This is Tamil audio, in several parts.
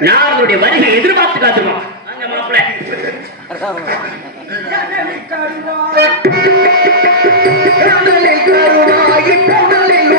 நாரனுடைய வருகை எதிர்பார்த்து காத்துருவோம் வாங்க மாப்பிள்ளை கடலில்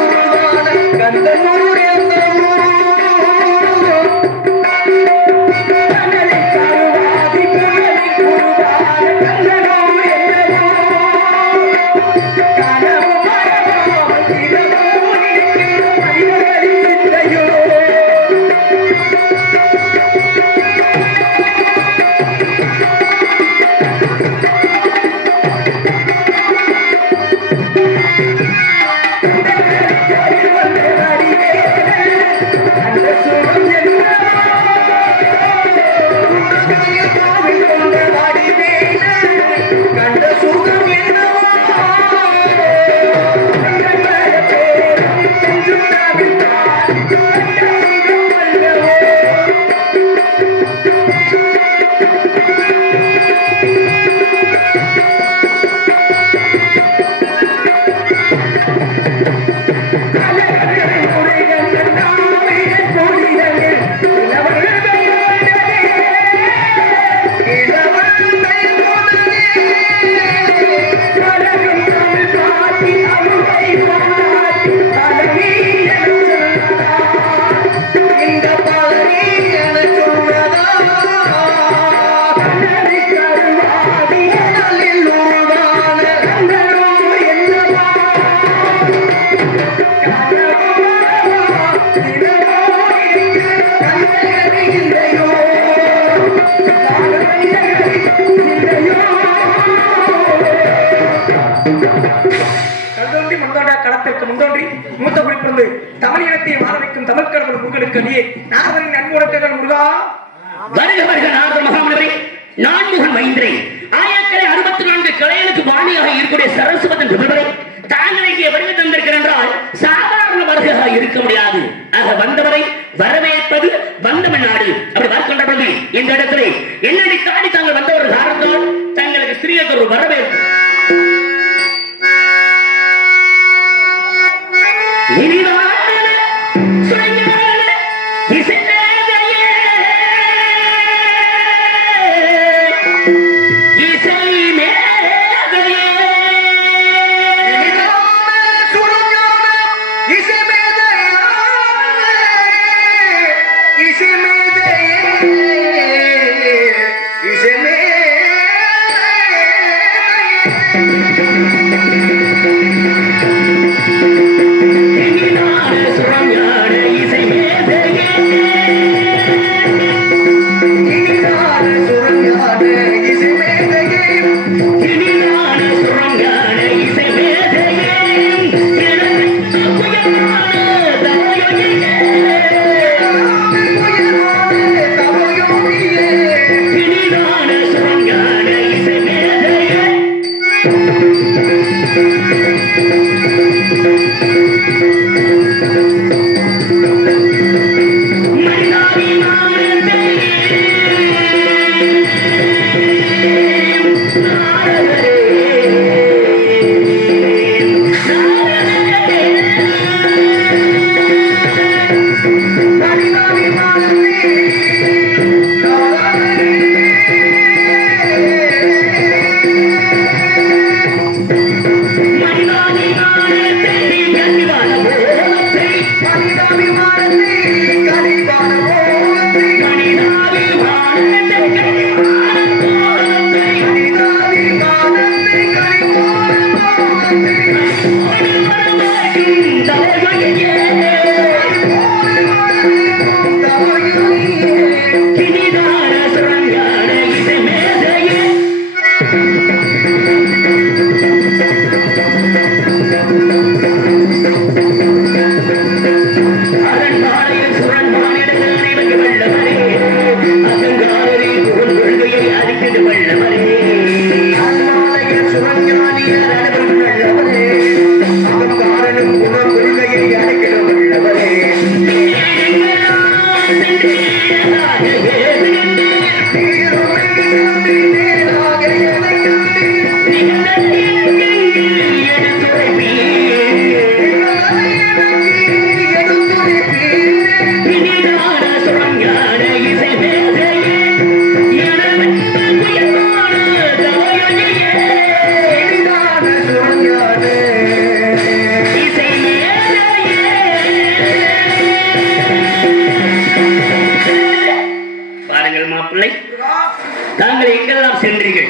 சென்றீர்கள்?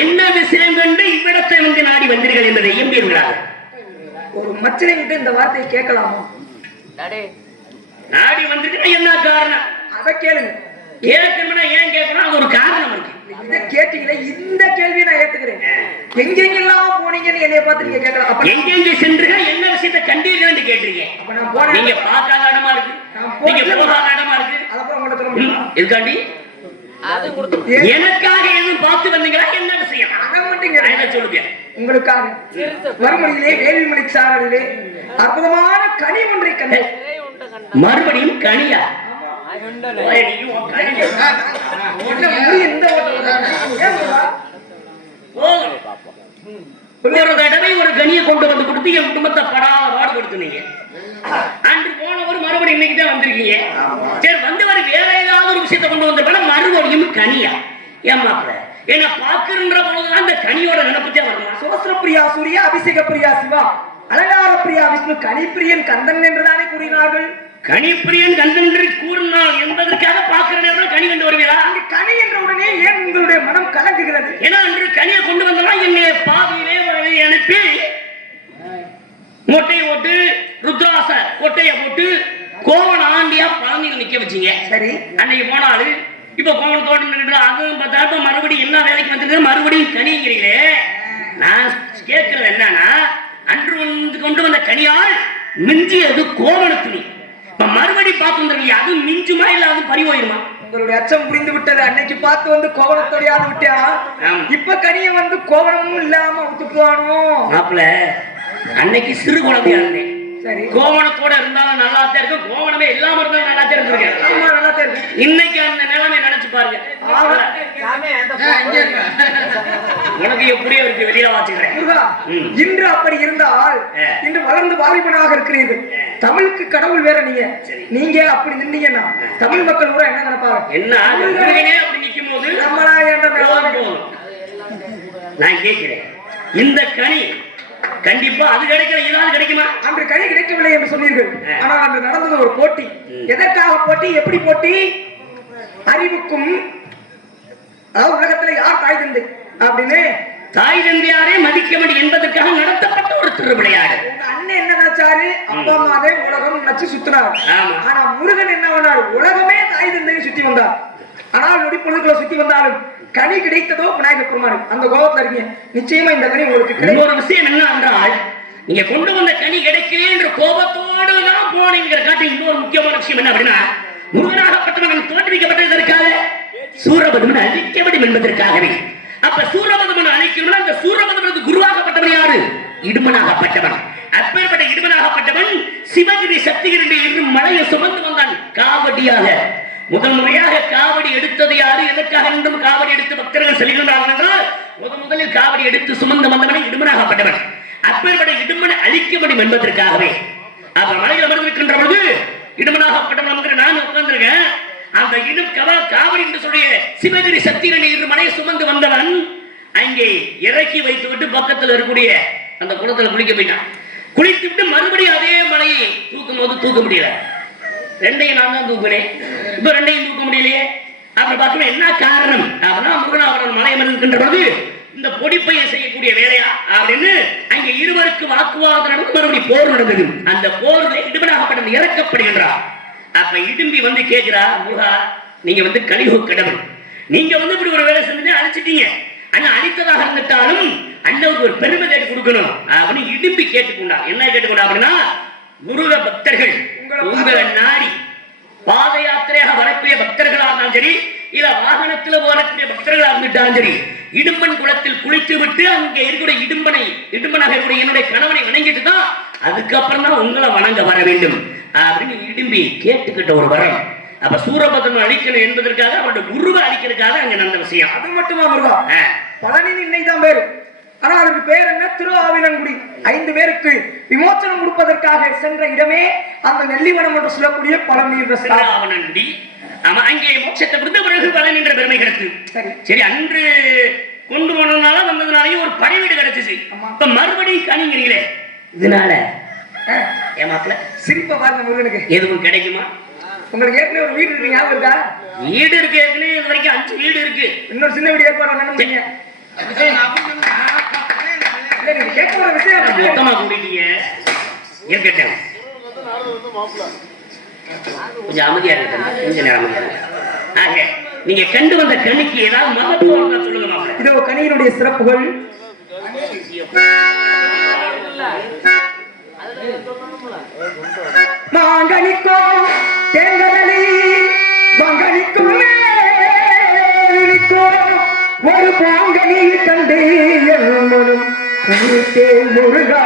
என்ன விஷயம் கண்டு இவ்விடத்தை வந்து நாடி வந்தீர்கள் என்பதை எம்பீர்களாக ஒரு மச்சனை கிட்ட இந்த வார்த்தையை கேட்கலாமா? நாடி வந்திருக்கிற என்ன காரணம்? அதை கேளுங்க. கேட்கணும்னா ஏன் கேட்கணும்? ஒரு காரணம் இருக்கு. இதை கேட்டீங்களே இந்த கேள்வியை நான் ஏத்துக்கிறேன். எங்கெங்கெல்லாம் போனீங்கன்னு என்னைய பார்த்து நீங்க கேட்கலாம். அப்ப எங்கெங்கே சென்றீர்கள்? என்ன விஷயத்தை கண்டீர்கள் கேட்டீங்க அப்ப நான் போனேன். நீங்க பார்க்காத இடமா இருக்கு. நீங்க. போகாத இடமா இருக்கு. ம், முடியுமா? இதுக்காண்டி? எனக்காக எதுவும் பார்த்து வந்தீங்களா? என்ன விஷயம்? அதை மட்டும் சொல்லுங்க. உங்களுக்காக. மறுமொழியிலே வேலிமலை சாரலிலே அற்புதமான கனி ஒன்றை கண்டு மறுபடியும் கனியா. ஒரு தடவை ஒரு கனியை கொண்டு வந்து கொடுத்து என் குடும்பத்தை படாத பாடுபடுத்துனீங்க அன்று போனவர் மறுபடியும் இன்னைக்கு தான் வந்திருக்கீங்க. சரி வந்தவர் வேற ஏதாவது ஒரு விஷயத்தை கொண்டு வந்திருப்பா மறுபடியும் கனியா. ஏமாப்பிள என்ன பாக்குற பொழுதுதான் அந்த கனியோட நினைப்புச்சே வரலாம் சுவஸ்திர பிரியா சூர்யா அபிஷேக பிரியா சிவா. அலங்கார பிரியா விஷ்ணு கனிப்பிரியன் கந்தன் என்றுதானே கூறினார்கள்? கனிப்பிரியன் கண்டென்று கூறினாள் என்பதற்காக பார்க்கிற நேரம் கனி கொண்டு வருவீரா? அங்கு கனி என்ற உடனே ஏன் உங்களுடைய மனம் கலங்குகிறது? ஏன்னா அன்று கனியை கொண்டு வந்தெல்லாம் என்னை பாதியிலே அனுப்பி மொட்டையை போட்டு ருத்ராச கொட்டையை போட்டு கோவன் ஆண்டியா பழனியில் நிக்க வச்சீங்க. சரி. அன்னைக்கு போனாலு இப்ப கோவன் தோட்டம் நின்று அதுவும் பார்த்தா இப்ப மறுபடியும் என்ன வேலைக்கு வந்திருக்கு மறுபடியும் கனிங்கிறீங்களே. நான் கேட்கறது என்னன்னா அன்று வந்து கொண்டு வந்த கனியால் மிஞ்சியது கோவண துணி. இப்ப மறுபடி பார்த்து வந்துருக்கீங்க. அது மிஞ்சுமா இல்ல அது பறிவோயிருமா உங்களுடைய அச்சம் புரிந்து விட்டது. அன்னைக்கு பார்த்து வந்து கோவணத்தோடையாவது விட்டியா ஆமா. இப்ப கனியை வந்து கோவணமும் இல்லாம விட்டுக்குவானோ மாப்பிள அன்னைக்கு சிறு குழந்தையா இருந்தேன். கோவணத்தோட இருந்தாலும் நல்லா தான் இருக்கும். கோவணமே இல்லாம இருந்தாலும் நல்லா தான் இருந்திருக்கேன் ஆமா நல்லா தான் இருக்கு இன்னைக்கு அந்த நிலைமை நினைச்சு பாருங்க. உனக்கு எப்படியோ இருக்கு? வெளியில வாச்சுக்கிறேன். இன்று அப்படி இருந்தால். இன்று வளர்ந்து வாலிபனாக இருக்கிறீர்கள். தமிழுக்கு கடவுள் வேற நீங்க. நீங்க அப்படி நின்னீங்கன்னா தமிழ் மக்கள் கூட என்ன நினைப்பாங்க? என்ன? அப்படி நிக்கும் போது நம்மளா என்ன. நான் கேட்கிறேன் இந்த கனி கண்டிப்பா அது கிடைக்கல இதாவது கிடைக்குமா? அன்று கனி கிடைக்கவில்லை என்று சொன்னீர்கள். ஆனால் அன்று நடந்தது ஒரு போட்டி. எதற்காக போட்டி? எப்படி போட்டி? அறிவுக்கும் அதாவது உலகத்துல யார் தாய் தந்தை அப்படின்னு தாய் தந்தையாரே மதிக்க வேண்டும் என்பதற்காக நடத்தப்பட்ட ஒரு திருவிளையாடு. அண்ணன் என்ன நினைச்சாரு? அப்பா அம்மாவே உலகம் நினைச்சு சுத்தினார். ஆனா முருகன் என்ன பண்ணார் உலகமே தாய் தந்தையும் சுத்தி வந்தார். ஆனால் நொடி பொழுதுக்குள்ள சுத்தி வந்தாலும் கனி கிடைத்ததோ விநாயகர் பெருமாள் அந்த கோபத்துல இருக்கீங்க. நிச்சயமா இந்த கனி உங்களுக்கு இன்னொரு விஷயம் என்ன என்றால் நீங்க கொண்டு வந்த கனி கிடைக்கல என்ற கோபத்தோடு தான் போனீங்கிற காட்டு இன்னொரு முக்கியமான விஷயம் என்ன அப்படின்னா முருகனாகப்பட்டவன் தோற்றுவிக்கப்பட்டதற்காக சூரபதுமன் அழிக்க வேண்டும் என்பதற்காகவே. அப்ப சூரபதுமன் அழிக்கணும்னா அந்த சூரபதுமனுக்கு குருவாகப்பட்டவன் யாரு? இடுமனாகப்பட்டவன். அப்பேற்பட்ட இடுமனாகப்பட்டவன் சிவகிரி சக்திகிரி என்று மலையை சுமந்து வந்தான் காவடியாக. முதல் முறையாக காவடி எடுத்தது யாரு? எதற்காக என்றும் காவடி எடுத்து பக்தர்கள் செல்கின்றார்கள் என்றால் முதன் முதலில் காவடி எடுத்து சுமந்து வந்தவனை இடுமனாகப்பட்டவன். அப்பேற்பட இடுமனை அழிக்க முடியும் என்பதற்காகவே அவர் மலையில் அமர்ந்திருக்கின்ற பொழுது இடுமனாகப்பட்டவன் வந்து நான் உட்கார்ந்திருக்கேன். அந்த இடும் கவா காவடி என்று சொல்லிய சிவகிரி சக்திரன் இரு மலையை சுமந்து வந்தவன் அங்கே இறக்கி வைத்து விட்டு பக்கத்தில் இருக்கக்கூடிய அந்த குளத்தில் குளிக்க போயிட்டான். குளித்து விட்டு மறுபடியும் அதே மலையை தூக்கும் போது தூக்க முடியல. ரெண்டையும் நான் தான் தூக்குனேன். இப்ப ரெண்டையும் தூக்க முடியலையே. அப்புறம் பார்க்கணும் என்ன காரணம்? அப்படின்னா முருகனாவரன் மலை இருக்கின்ற பொழுது இந்த பொடிப்பையை செய்யக்கூடிய வேலையா? அப்படின்னு அங்க இருவருக்கு வாக்குவாதம் நடந்து மறுபடியும் போர் நடந்தது. அந்த போர்ல இடுபடாகப்பட்டவன் இறக்கப்படுகின்றார் அப்ப இடும்பி வந்து கேட்கிறா முருகா நீங்க வந்து கலியுக கடவுள். நீங்க வந்து இப்படி ஒரு வேலை செஞ்சு அழிச்சிட்டீங்க. அண்ணா அழித்ததாக இருந்துட்டாலும் அண்ணனுக்கு ஒரு பெருமை தேடி கொடுக்கணும். அப்படின்னு இடும்பி கேட்டுக்கொண்டா என்ன கேட்டுக்கொண்டா அப்படின்னா முருக பக்தர்கள் உங்களை நாடி பாத யாத்திரையாக வரக்கூடிய பக்தர்களா இருந்தாலும் சரி இல்ல வாகனத்துல வரக்கூடிய பக்தர்களா இருந்துட்டாலும் சரி இடும்பன் குளத்தில் குளித்து விட்டு அங்க இருக்கக்கூடிய இடும்பனை இடும்பனாக என்னுடைய கணவனை வணங்கிட்டு தான் அதுக்கப்புறம் தான் உங்களை வணங்க வர வேண்டும் அப்படின்னு இடும்பி கேட்டுக்கிட்ட ஒரு வரம். அப்ப சூரபத்ரன் அழிக்கணும் என்பதற்காக அவருடைய குருவை அழிக்கிறதுக்காக அங்க நடந்த விஷயம். அது மட்டுமா முருகா? பழனி இன்னைக்கு தான் பேரு. ஆனா அதுக்கு பேர் என்ன? திருஆவினங்குடி ஐந்து பேருக்கு விமோச்சனம் கொடுப்பதற்காக சென்ற இடமே அந்த நெல்லிவனம் என்று சொல்லக்கூடிய பழனி என்ற. திருநாவணன்குடி ஆமா அங்கே மோட்சத்தை கொடுத்து பிறகு பலன் என்ற பெருமை கிடைத்து. சரி. அன்று கொண்டு போனதுனால வந்ததுனாலயும் ஒரு படைவீடு கிடைச்சிச்சு. இப்ப மறுபடியும் கனிங்கிறீங்களே இதனால? ஏமாப்ல சிரிப்பை பாருங்க முருகனுக்கு. எதுவும் கிடைக்குமா? உங்களுக்கு ஏற்கனவே ஒரு வீடு இருக்கு ஞாபகம் இருக்கா? வீடு இருக்கு ஏற்கனவே இது வரைக்கும் அஞ்சு வீடு இருக்கு. இன்னொரு சின்ன வீடு ஏற்பாடு என்ன நீங்க மொத்தமா கூட்டிட்டீங்க. இருக்கட்டும் கொஞ்சம் அமைதியா இருக்கட்டும் கொஞ்ச நேரம் அமைதியா ஆக நீங்க கண்டு வந்த கணிக்கு ஏதாவது மகத்துவம் சொல்லுங்க இதோ கனியினுடைய சிறப்புகள். மாங்கனிக்கோ தேங்கடலி ஒரு பாங்கனி கண்டு என் மனம் உனக்கே முருகா.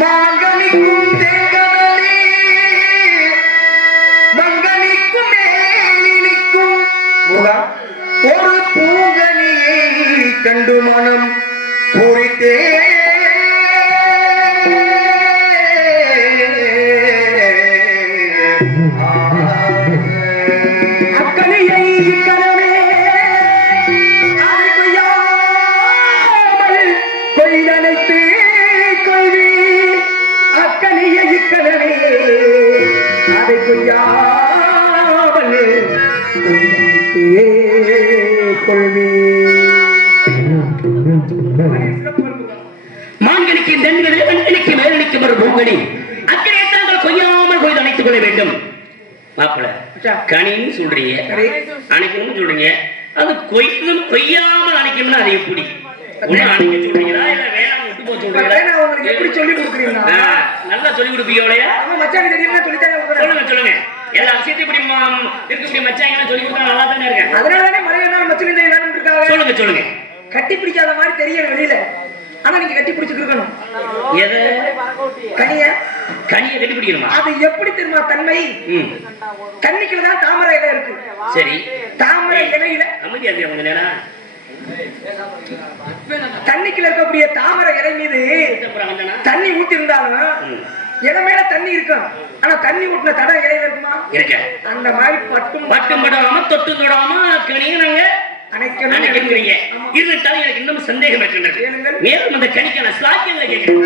மாங்கனிக்கும் தேங்கடலி மங்கனிக்கும் மேலினிக்கும் முகா ஒரு பூங்கனியை கண்டு மனம் பூரித்தே கனின்னு சொல்றீங்க. அணைக்கணும்னு சொல்றீங்க. அது கொய்யணும் கொய்யாமல் அணைக்கணும்னா அது எப்படி? அணைக்க சொல்றீங்களா? இல்ல வேணாம் விட்டு போக சொல்றீங்களா? எப்படி சொல்லி கொடுக்குறீங்களா? ஆ, நல்லா சொல்லி கொடுப்பீங்களா அவன் மச்சான் தெரியுமா கொடுக்குறேன். சொல்லுங்க சொல்லுங்க. எல்லா விஷயத்தையும் இப்படி இருக்கக்கூடிய மச்சாங்க சொல்லி கொடுத்தா நல்லா தானே இருக்கேன்? அதனாலதானே மலையெல்லாம் மச்சம் இந்த வேணும் இருக்காங்க. சொல்லுங்க சொல்லுங்க. கட்டி பிடிக்காத மாதிரி தெரியல வெளியில. ஆனா நீங்க கட்டி பிடிச்சுக்கணும் எதை? கனிய? கனியை கட்டிப்பிடிக்கணுமா அது எப்படி தெரியுமா தன்மை? தான் தாமரை இலை இருக்கு. சரி. தாமரை இலையில அமைதியா நேரம் தண்ணிக்குள்ள இருக்கக்கூடிய தாமரை இலை மீது தண்ணி ஊத்தி இருந்தாலும் இலை மேல தண்ணி இருக்கும். ஆனா தண்ணி ஊட்டின தடம் இலையில இருக்குமா? இருக்க. அந்த மாதிரி பட்டும் பட்டும் படாம தொட்டு தொடாம கனியை நாங்க நினைக்கிறீங்க இருந்தாலும் எனக்கு இன்னும் சந்தேகம் இருக்கின்றது. மேலும் அந்த கனிக்கான சாக்கியங்களை கேட்கிறேன்.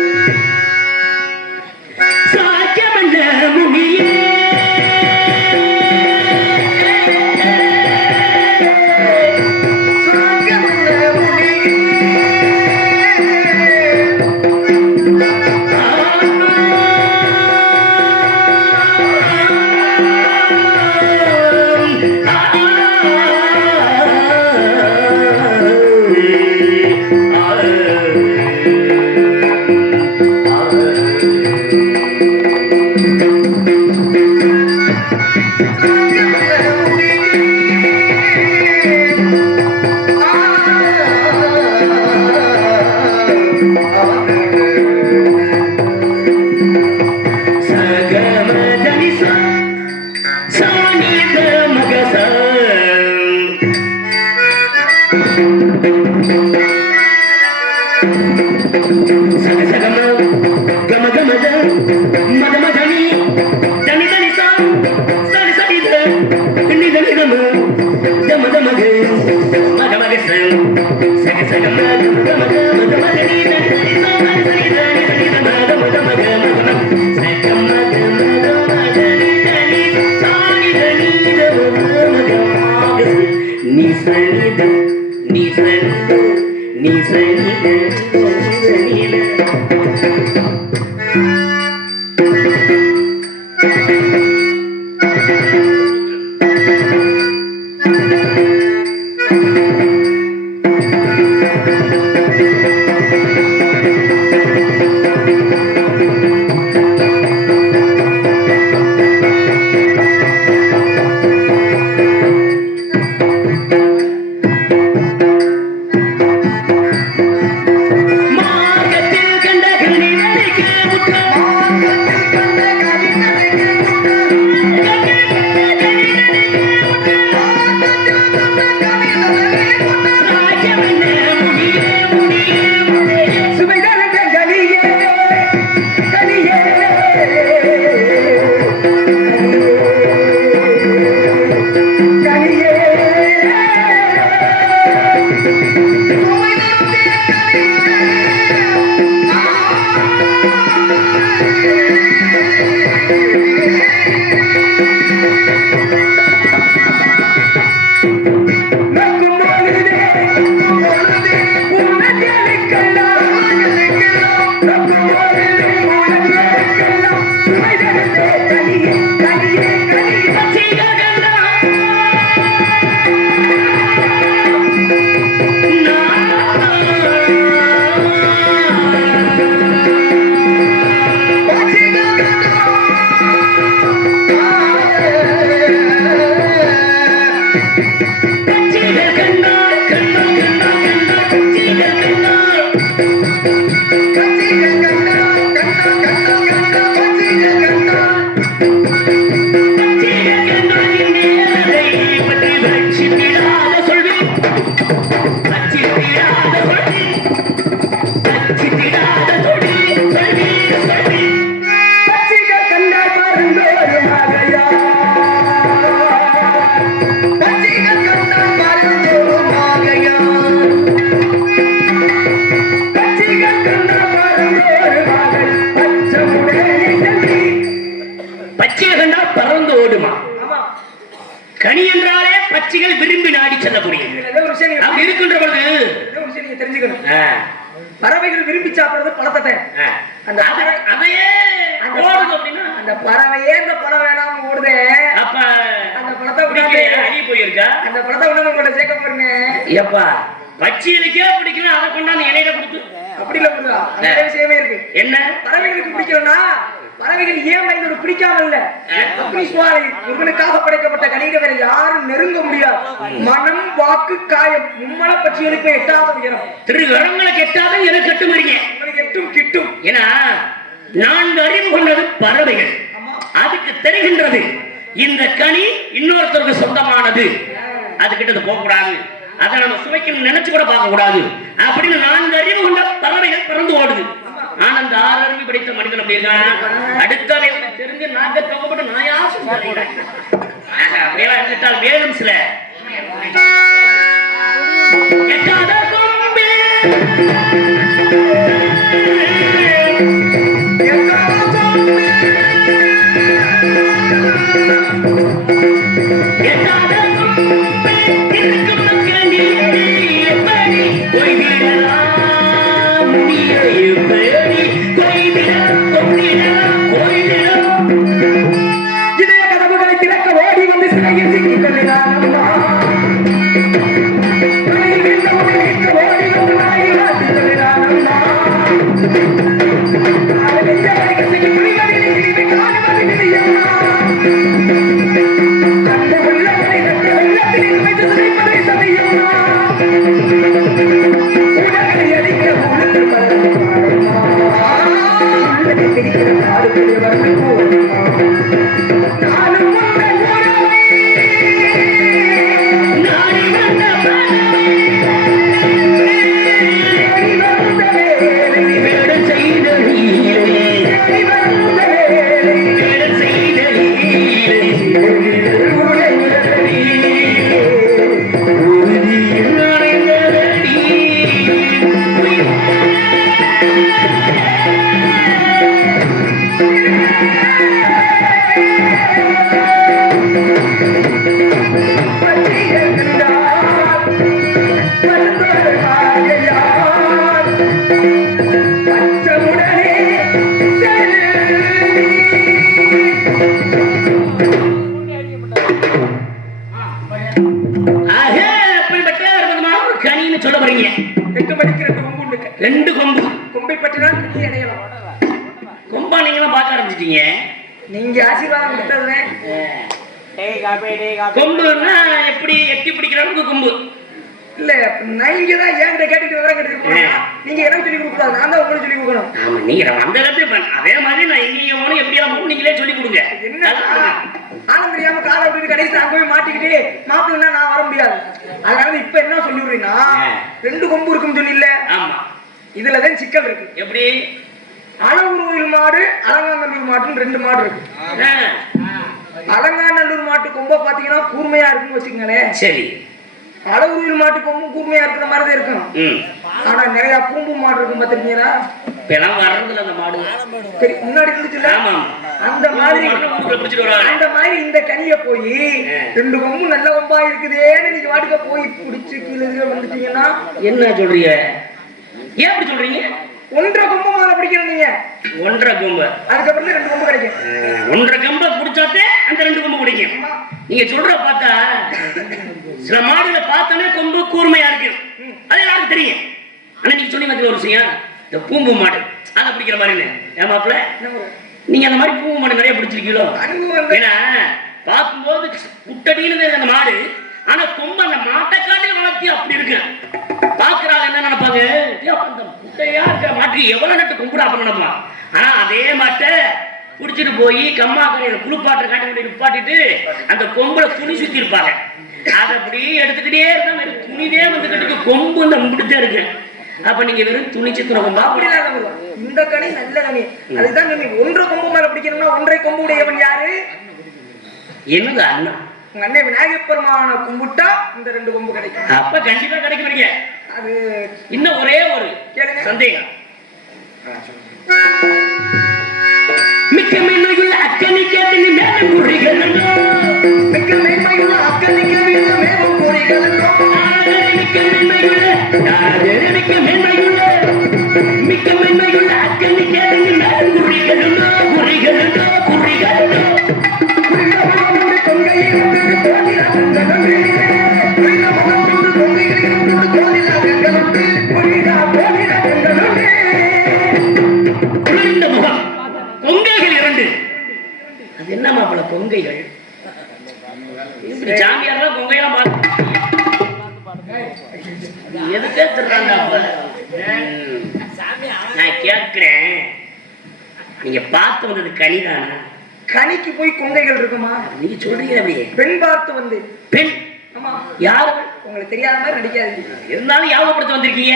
నీ సన్నిధి నీ సన్నిధి నీ సన్నిధి எப்பா பச்சைகளுக்கே பிடிக்கல அதை கொண்டாந்து இலையில கொடுத்து. அப்படி இல்ல. விஷயமே இருக்கு. என்ன? பறவைகளுக்கு பிடிக்கலனா பறவைகள் ஏன் மனிதனோட பிடிக்காம இல்ல. அப்படி சுவாலை முருகனுக்காக படைக்கப்பட்ட கணிக வேற யாரும் நெருங்க முடியாது. மனம் வாக்கு காயம் மும்மல பட்சிகளுக்கு எட்டாத உயரம். திரு வரங்களை கெட்டாதான் எனக்கு கட்டுமறிங்க உங்களுக்கு எட்டும் கிட்டும் ஏன்னா நான்கு அறிவு கொண்டது பறவைகள். அதுக்கு தெரிகின்றது இந்த கனி இன்னொருத்தருக்கு சொந்தமானது. அது கிட்ட போக கூடாது அதை நம்ம சுவைக்கணும் நினைச்சு கூட பார்க்க கூடாது. அப்படின்னு நான்கு அறிவு கொண்ட பறவைகள் பிறந்து ஓடுது. ஆனா அந்த ஆறு அறிவு படித்த மனிதன் அப்படி இருக்கான்? அடுத்த தெரிஞ்சு நாங்க தொகைப்பட்டு நாயா சுத்தறேன். ஆஹா, அப்படியெல்லாம் இருந்துட்டால் மேலும் சில. எட்டாத கொம்பே, போறீங்க எட்டு மணிக்கு ரெண்டு கொம்பு உண்டு. ரெண்டு கொம்பு. கொம்பை பற்றினால் நீ அடையலாம். கொம்பா நீங்களும் பார்க்க ஆரம்பிச்சிட்டீங்க. நீங்க ஆசீர்வாதம் கொடுத்ததுனே கொம்புன்னா எப்படி எட்டி பிடிக்கிற அளவுக்கு கொம்பு. இல்ல நீங்க தான் என்கிட்ட கேட்டுட்டு விவரம் கேட்டுட்டு நீங்க எனக்கு சொல்லி கொடுக்கூடாது நான் தான் உங்களுக்கு சொல்லி கொடுக்கணும். நீங்க அந்த இடத்துல அதே மாதிரி நான் எங்கேயும் போகணும் எப்படியெல்லாம் போகணும் நீங்களே சொல்லி கொடுங்க. என்ன? தெரியாம காலை விட்டு கடைசி அங்க போய் மாட்டிக்கிட்டு மாப்பிள்ளை நான் வர முடியாது. அதனால இப்ப என்ன சொல்லி விடுறீங்கன்னா ரெண்டு கொம்பு இருக்குன்னு சொன்னில்ல? ஆமா. இதுலதான் சிக்கல் இருக்கு. எப்படி? அலங்குருவில் மாடு அலங்காநல்லூர் மாடுன்னு ரெண்டு மாடு இருக்கு. அலங்காநல்லூர் மாட்டு கொம்பை பாத்தீங்கன்னா கூர்மையா இருக்குன்னு வச்சுக்கோங்களேன். சரி. அலங்குருவில் மாட்டு கொம்பும் கூர்மையா இருக்கிற மாதிரி தான் இருக்கும் ஆனா நிறைய பூம்பு மாடு இருக்கும் பாத்திருக்கீங்களா இப்பெல்லாம் வர்றதுல அந்த மாடு. சரி முன்னாடி இருந்துச்சுல்ல? ஆமா. அந்த மாதிரி அந்த மாதிரி இந்த கனிய போய் ரெண்டு கொம்பு நல்ல கொம்பா இருக்குதேன்னு நீங்க வாட்டுக்க போய் பிடிச்சு கீழே வந்துட்டீங்கன்னா என்ன சொல்றீங்க? ஏன் அப்படி சொல்றீங்க? ஒன்றரை கொம்பு முதல்ல பிடிக்கணும் நீங்க. ஒன்றரை கொம்பு. அதுக்கப்புறம் தான் ரெண்டு கொம்பு கிடைக்கும். அஹ், ஒன்றரை கம்பை பிடிச்சாத்தே அந்த ரெண்டு கொம்பு பிடிக்கும். நீங்க சொல்ற பார்த்தா சில மாடுகளை பார்த்தோன்னே கொம்பு கூர்மையா இருக்கு. அது யாருக்கு தெரியும். ஆனா நீங்க சொன்னீங்க ஒரு விஷயம் இந்த பூம்பு மாடு அதை பிடிக்கிற என்ன ஒரு நீங்க அந்த மாதிரி பூம்பு மாடு நிறைய பிடிச்சிருக்கீங்களோ? ஏன்னா பார்க்கும்போது அந்த மாடு ஆனா கொம்பு அந்த மாட்டை காட்டி வளர்த்தி அப்படி குட்டையா இருக்கிற மாட்டுக்கு எவ்வளவு நட்டு கும்பிடா நினைப்பான் ஆனா அதே மாட்டை புடிச்சிட்டு போய் கம்மா கரையில குளிப்பாட்டுற காட்டி கொண்டு நிப்பாட்டிட்டு அந்த கொம்புல துணி சுத்தி இருப்பாங்க. அதை அப்படியே எடுத்துக்கிட்டே வெறும் துணிதே வந்துகிட்டு இருக்கு. கொம்பு இந்த முடிச்சா இருக்கு. அப்ப நீங்க வெறும் துணி சித்திர கொம்பா? அப்படிலாம். இந்த கனி நல்ல கனி. அதுதான் சொன்னி ஒன்றரை கொம்பு மேல பிடிக்கணும்னா ஒன்றை கொம்பு உடையவன் யாரு? என்னது அண்ணா? உங்க அண்ணன் விநாயகப் பெருமான கும்பிட்டா இந்த ரெண்டு கொம்பு கிடைக்கும். அப்ப கண்டிப்பா கிடைக்க அது இன்னும் ஒரே ஒரு. சந்தேகம். மிக்க மின்னையுள்ள அக்கனி கேட்டு போய் கொங்கைகள் இருக்குமா? நீங்க சொல்றீங்க அப்படியே பெண் பார்த்து வந்து பெண். ஆமா யாரு? உங்களுக்கு தெரியாத மாதிரி நடிக்காது இருந்தாலும் யாபப்படுத்த வந்திருக்கீங்க.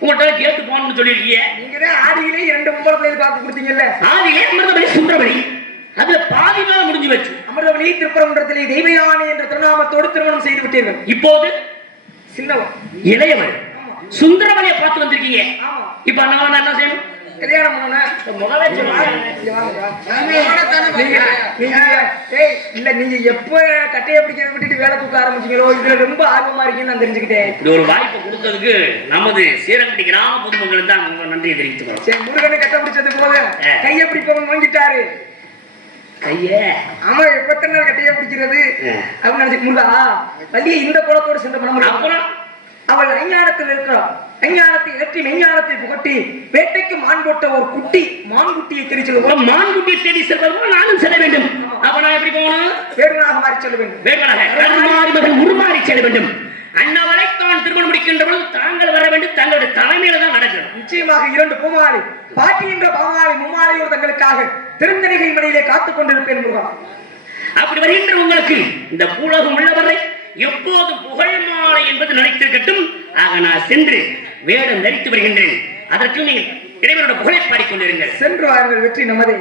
உங்கள்கிட்ட கேட்டு போகணும்னு சொல்லியிருக்கீங்க. நீங்க தான் ஆடியிலே இரண்டு பொம்பளை பிள்ளைகள் பார்த்து கொடுத்தீங்கல்ல. ஆதியே அமிர்தபலி சுந்தரபலி அதுல பாதி மேல முடிஞ்சு வச்சு அமிர்தவழி திருப்பரங்குன்றத்திலே தெய்வயானி என்ற திருநாமத்தோடு திருமணம் செய்து விட்டீர்கள். இப்போது சின்னவன். இளையவள் சுந்தரவலியை பார்த்து வந்திருக்கீங்க. இப்ப அண்ணா நான் என்ன செய்யணும்? கல்யாணம் பண்ணோன்னா முதல்ல சொல்லுங்க. இங்க வாங்க, வாங்க. நீங்க நீங்க ஏய் இல்ல நீங்க எப்ப கட்டைய பிடிக்கிறத விட்டுட்டு வேலை தூக்க ஆரம்பிச்சீங்களோ இதுல ரொம்ப ஆர்வமா இருக்கீங்கன்னு நான் தெரிஞ்சுக்கிட்டேன் இப்படி ஒரு வாய்ப்பு கொடுத்ததுக்கு நமது சீரகட்டி கிராம பொதுமக்களுக்கு தான் நம்ம நன்றியை தெரிவித்துக்கிறோம் சரி முருகனை கட்ட பிடிச்சது போல ஆ. கைய பிடிப்பவன் வாங்கிட்டாரு கையே ஆமா எப்ப நாள் கட்டைய பிடிக்கிறது. அப்படின்னு நினைச்சு முருகா வள்ளியை இந்த குளத்தோடு சென்ற மனம் அப்புறம் அவள் ஐஞானத்தில் இருக்கிறாள் ஐஞானத்தை ஏற்றி மெஞ்ஞானத்தை புகட்டி வேட்டைக்கு மான் போட்ட ஒரு குட்டி மான் குட்டியை திரிச்சல் ஒரு மான்குட்டியை தேடி செல்வது நானும் செல்ல வேண்டும். நான் எப்படி போகணும்? வேடுவனாக மாறி செல்ல வேண்டும். கருமாறி மகன் உருமாறி செல்ல வேண்டும். அண்ணாவளை தான் திருமணம் முடிக்கின்ற பொழுது தாங்கள் வர வேண்டும். தங்களுடைய தலைமையில தான் நடக்கணும் நிச்சயமாக இரண்டு பூமாலை பாட்டி என்ற பாமாலை மும்மாலையோடு தங்களுக்காக திருந்தணிகை மலையிலே காத்துக் கொண்டிருப்பேன் முருகா. அப்படி வருகின்ற உங்களுக்கு இந்த பூலோகம் உள்ளவரை எப்போது புகழ் மாலை என்பது நினைத்திருக்கட்டும் ஆக நான் சென்று வேடம் நடித்து வருகின்றேன். அதற்கு நீங்கள் இறைவனோட புகழை பாடிக்கொண்டிருங்கள் சென்று வாருங்கள் வெற்றி நமதே.